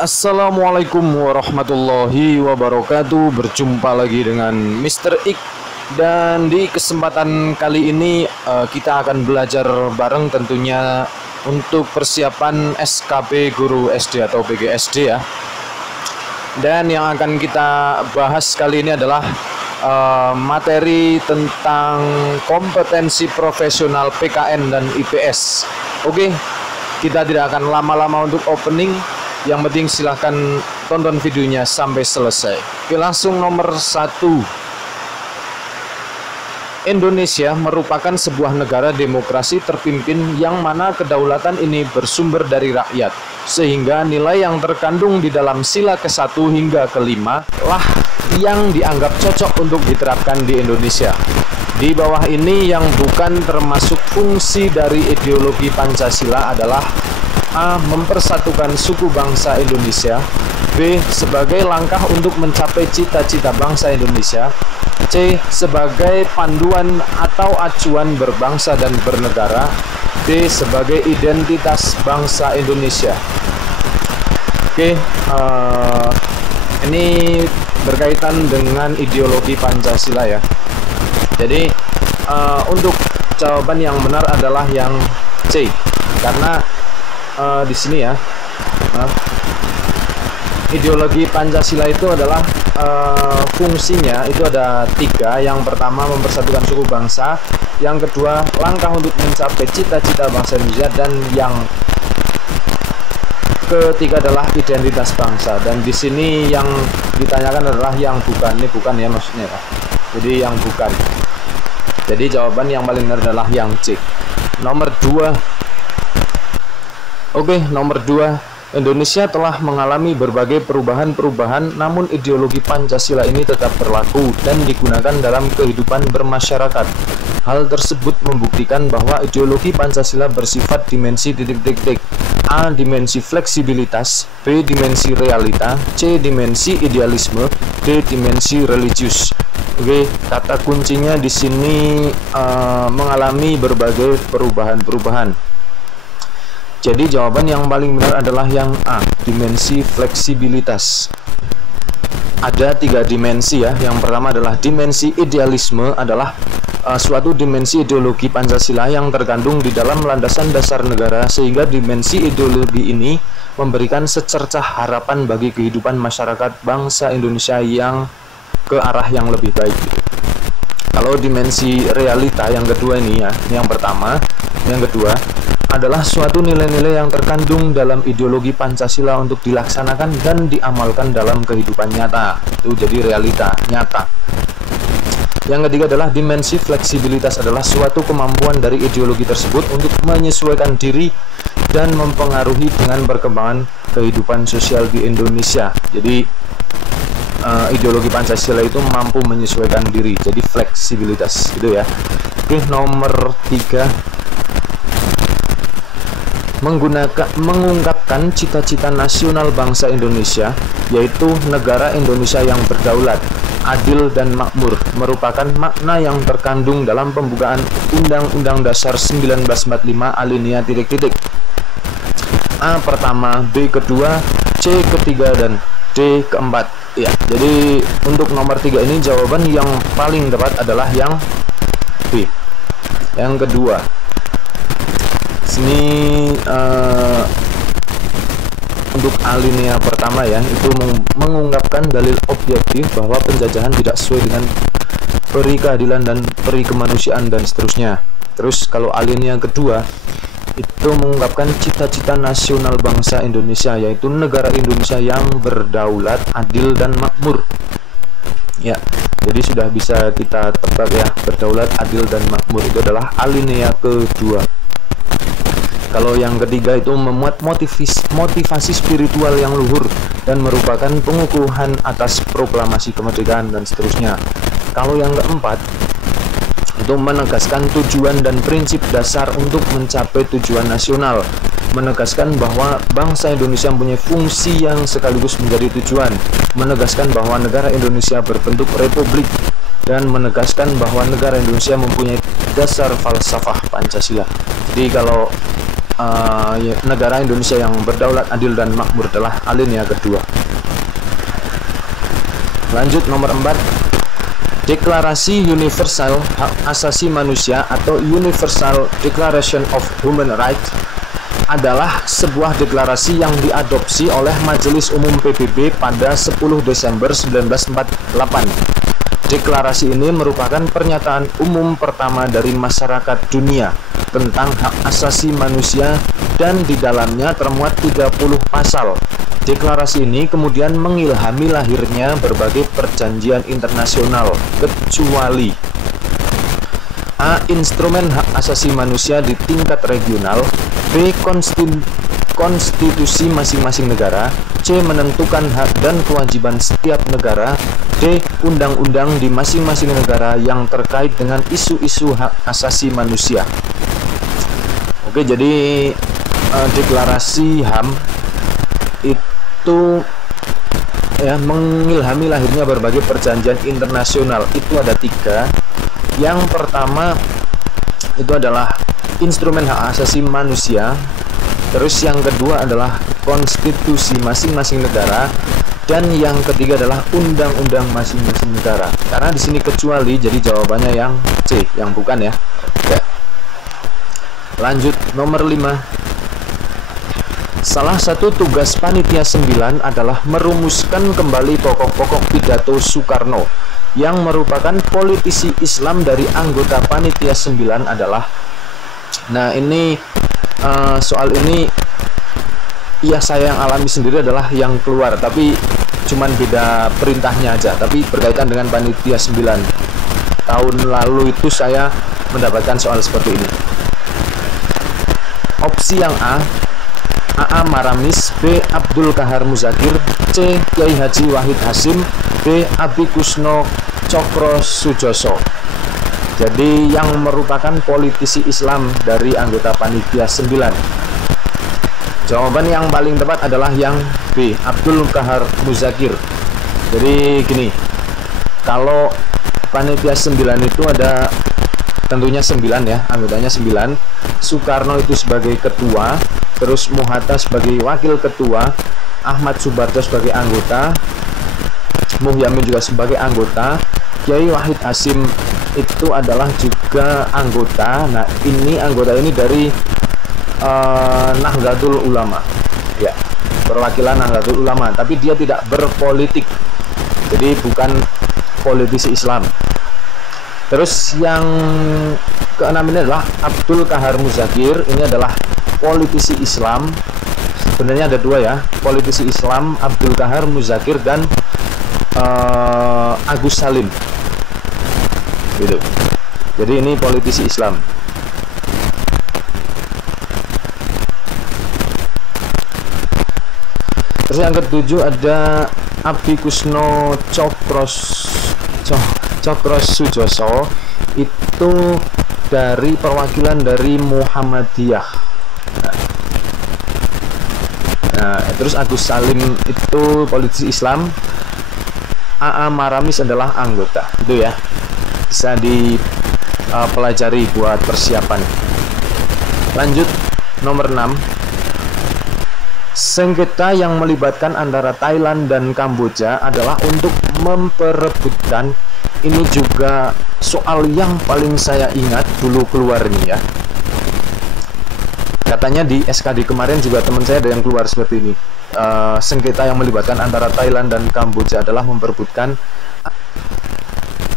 Assalamualaikum warahmatullahi wabarakatuh. Berjumpa lagi dengan Mr. Ik. Dan di kesempatan kali ini kita akan belajar bareng tentunya untuk persiapan SKP Guru SD atau PGSD ya. Dan yang akan kita bahas kali ini adalah materi tentang kompetensi profesional PKN dan IPS. Oke, kita tidak akan lama-lama untuk opening. Yang penting silahkan tonton videonya sampai selesai. Oke, langsung nomor 1. Indonesia merupakan sebuah negara demokrasi terpimpin yang mana kedaulatan ini bersumber dari rakyat, sehingga nilai yang terkandung di dalam sila ke-1 hingga ke-5 lah yang dianggap cocok untuk diterapkan di Indonesia. Di bawah ini yang bukan termasuk fungsi dari ideologi Pancasila adalah: A. Mempersatukan suku bangsa Indonesia. B. Sebagai langkah untuk mencapai cita-cita bangsa Indonesia. C. Sebagai panduan atau acuan berbangsa dan bernegara. D. Sebagai identitas bangsa Indonesia. Oke, ini berkaitan dengan ideologi Pancasila ya. Jadi untuk jawaban yang benar adalah yang C, karena di sini ya, ideologi Pancasila itu adalah fungsinya itu ada 3. Yang pertama, mempersatukan suku bangsa. Yang kedua, langkah untuk mencapai cita-cita bangsa Indonesia. Dan yang ketiga adalah identitas bangsa. Dan di sini yang ditanyakan adalah yang bukan. Ini bukan ya maksudnya ya. Jadi yang bukan. Jadi jawaban yang paling benar adalah yang C. Nomor 2. Oke, nomor 2. Indonesia telah mengalami berbagai perubahan-perubahan, namun ideologi Pancasila ini tetap berlaku dan digunakan dalam kehidupan bermasyarakat. Hal tersebut membuktikan bahwa ideologi Pancasila bersifat dimensi titik-titik. A. Dimensi fleksibilitas. B. Dimensi realita. C. Dimensi idealisme. D. Dimensi religius. Oke, kata kuncinya di sini mengalami berbagai perubahan-perubahan. Jadi jawaban yang paling benar adalah yang A, dimensi fleksibilitas. Ada 3 dimensi ya. Yang pertama adalah dimensi idealisme, adalah suatu dimensi ideologi Pancasila yang terkandung di dalam landasan dasar negara, sehingga dimensi ideologi ini memberikan secercah harapan bagi kehidupan masyarakat bangsa Indonesia yang ke arah yang lebih baik. Kalau dimensi realita yang kedua ini ya, yang pertama, yang kedua adalah suatu nilai-nilai yang terkandung dalam ideologi Pancasila untuk dilaksanakan dan diamalkan dalam kehidupan nyata. Itu jadi realita, nyata. Yang ketiga adalah dimensi fleksibilitas, adalah suatu kemampuan dari ideologi tersebut untuk menyesuaikan diri dan mempengaruhi dengan perkembangan kehidupan sosial di Indonesia. Jadi ideologi Pancasila itu mampu menyesuaikan diri, jadi fleksibilitas gitu ya. Oke, nomor 3. Mengungkapkan cita-cita nasional bangsa Indonesia, yaitu negara Indonesia yang berdaulat, adil dan makmur, merupakan makna yang terkandung dalam pembukaan Undang-Undang Dasar 1945 alinea titik-titik. A pertama, B kedua, C ketiga, dan D keempat. Ya, jadi untuk nomor 3 ini jawaban yang paling tepat adalah yang B, yang kedua. Sini untuk alinea pertama ya, itu mengungkapkan dalil objektif bahwa penjajahan tidak sesuai dengan peri keadilan dan peri kemanusiaan dan seterusnya. Terus kalau alinea kedua itu mengungkapkan cita-cita nasional bangsa Indonesia, yaitu negara Indonesia yang berdaulat, adil dan makmur. Ya, jadi sudah bisa kita tebak ya, berdaulat, adil dan makmur itu adalah alinea kedua. Kalau yang ketiga itu memuat motivasi spiritual yang luhur dan merupakan pengukuhan atas proklamasi kemerdekaan dan seterusnya. Kalau yang keempat itu menegaskan tujuan dan prinsip dasar untuk mencapai tujuan nasional, menegaskan bahwa bangsa Indonesia mempunyai fungsi yang sekaligus menjadi tujuan, menegaskan bahwa negara Indonesia berbentuk republik, dan menegaskan bahwa negara Indonesia mempunyai dasar falsafah Pancasila. Jadi kalau negara Indonesia yang berdaulat, adil, dan makmur adalah alinea kedua. Lanjut nomor 4, Deklarasi Universal Hak Asasi Manusia atau Universal Declaration of Human Rights adalah sebuah deklarasi yang diadopsi oleh Majelis Umum PBB pada 10 Desember 1948. Deklarasi ini merupakan pernyataan umum pertama dari masyarakat dunia tentang hak asasi manusia dan di dalamnya termuat 30 pasal. Deklarasi ini kemudian mengilhami lahirnya berbagai perjanjian internasional, kecuali A. Instrumen hak asasi manusia di tingkat regional, B. Konstitusi masing-masing negara, C. Menentukan hak dan kewajiban setiap negara, D. Undang-undang di masing-masing negara yang terkait dengan isu-isu hak asasi manusia. Oke, jadi deklarasi HAM itu ya mengilhami lahirnya berbagai perjanjian internasional. Itu ada 3. Yang pertama itu adalah instrumen hak asasi manusia, terus yang kedua adalah konstitusi masing-masing negara, dan yang ketiga adalah undang-undang masing-masing negara. Karena di sini kecuali, jadi jawabannya yang C, yang bukan ya. Oke. Lanjut nomor 5. Salah satu tugas Panitia 9 adalah merumuskan kembali pokok-pokok pidato Soekarno, yang merupakan politisi Islam dari anggota Panitia 9 adalah. Nah, ini soal ini ya saya yang alami sendiri adalah yang keluar, tapi cuman beda perintahnya aja, tapi berkaitan dengan Panitia 9. Tahun lalu itu saya mendapatkan soal seperti ini. Opsi yang A, A. Maramis, B. Abdul Kahar Muzakir, C. Kiai Haji Wahid Hasim, D. Abi Kusno Cokro Sujoso. Jadi yang merupakan politisi Islam dari anggota Panitia 9. Jawaban yang paling tepat adalah yang B, Abdul Kahar Muzakir. Jadi gini, kalau Panitia 9 itu ada tentunya 9 ya, anggotanya 9. Soekarno itu sebagai ketua, terus Muhatta sebagai wakil ketua, Ahmad Subarto sebagai anggota, Muhyamin juga sebagai anggota, Kiai Wahid Hasim itu adalah juga anggota. Nah, ini anggota ini dari Nahdlatul Ulama ya, perwakilan Nahdlatul Ulama, tapi dia tidak berpolitik, jadi bukan politisi Islam. Terus yang keenam ini adalah Abdul Kahar Muzakir. Ini adalah politisi Islam. Sebenarnya ada 2 ya, politisi Islam Abdul Kahar Muzakir dan Agus Salim gitu. Jadi ini politisi Islam. Terus yang ketujuh ada Abi Kusno Cokro Sujoso, itu dari perwakilan dari Muhammadiyah. Nah, terus Agus Salim itu politisi Islam, A. Maramis adalah anggota. Itu ya, bisa dipelajari buat persiapan. Lanjut nomor 6. Sengketa yang melibatkan antara Thailand dan Kamboja adalah untuk memperebutkan. Ini juga soal yang paling saya ingat dulu keluar nih ya. Katanya di SKD kemarin juga teman saya ada yang keluar seperti ini. Sengketa yang melibatkan antara Thailand dan Kamboja adalah memperebutkan.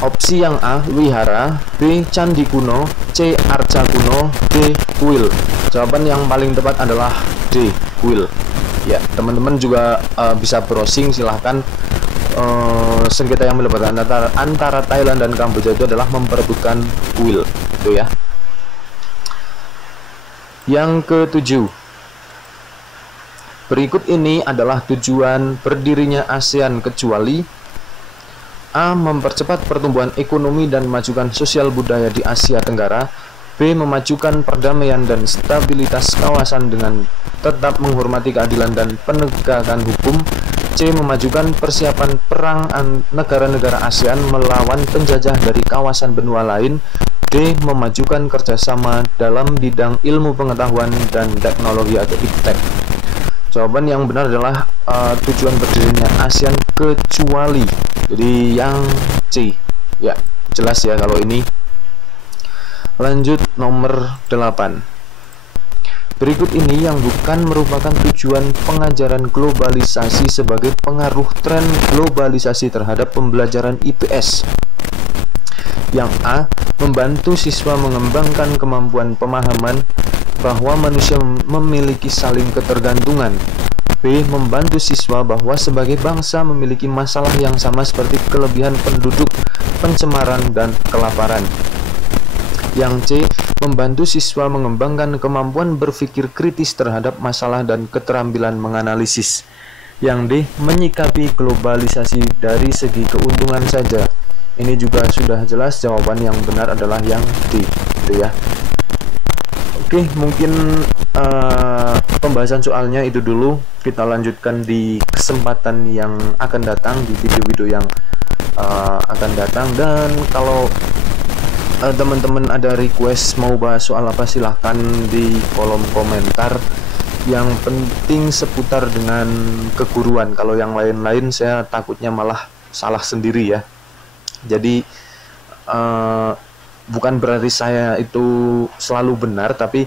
Opsi yang A, wihara, B, candi kuno, C, arca kuno, D, kuil. Jawaban yang paling tepat adalah D, kuil. Ya, teman-teman juga bisa browsing, silahkan. Sengketa yang melibatkan antara Thailand dan Kamboja itu adalah memperebutkan kuil, itu ya. Yang ketujuh, berikut ini adalah tujuan berdirinya ASEAN kecuali A. Mempercepat pertumbuhan ekonomi dan memajukan sosial budaya di Asia Tenggara, B. Memajukan perdamaian dan stabilitas kawasan dengan tetap menghormati keadilan dan penegakan hukum, C. Memajukan persiapan perang negara-negara ASEAN melawan penjajah dari kawasan benua lain, D. Memajukan kerjasama dalam bidang ilmu pengetahuan dan teknologi atau iptek. Jawaban yang benar adalah tujuan berdirinya ASEAN kecuali. Jadi yang C. Ya, jelas ya kalau ini. Lanjut nomor 8. Berikut ini yang bukan merupakan tujuan pengajaran globalisasi sebagai pengaruh tren globalisasi terhadap pembelajaran IPS. Yang A. Membantu siswa mengembangkan kemampuan pemahaman bahwa manusia memiliki saling ketergantungan. B. Membantu siswa bahwa sebagai bangsa memiliki masalah yang sama seperti kelebihan penduduk, pencemaran, dan kelaparan. Yang C. Membantu siswa mengembangkan kemampuan berpikir kritis terhadap masalah dan keterampilan menganalisis. Yang D. Menyikapi globalisasi dari segi keuntungan saja. Ini juga sudah jelas, jawaban yang benar adalah yang D, gitu ya. Oke, mungkin pembahasan soalnya itu dulu. Kita lanjutkan di kesempatan yang akan datang, di video-video yang akan datang. Dan kalau teman-teman ada request mau bahas soal apa, silahkan di kolom komentar. Yang penting seputar dengan keguruan. Kalau yang lain-lain saya takutnya malah salah sendiri ya. Jadi bukan berarti saya itu selalu benar, tapi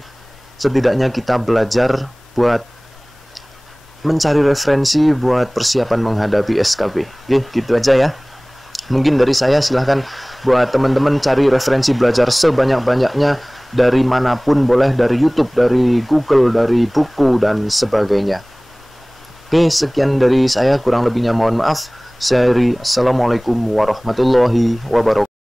setidaknya kita belajar buat mencari referensi buat persiapan menghadapi SKB. Oke, gitu aja ya. Mungkin dari saya, silahkan buat teman-teman cari referensi belajar sebanyak-banyaknya dari manapun, boleh dari YouTube, dari Google, dari buku, dan sebagainya. Oke, sekian dari saya, kurang lebihnya mohon maaf. Assalamualaikum warahmatullahi wabarakatuh.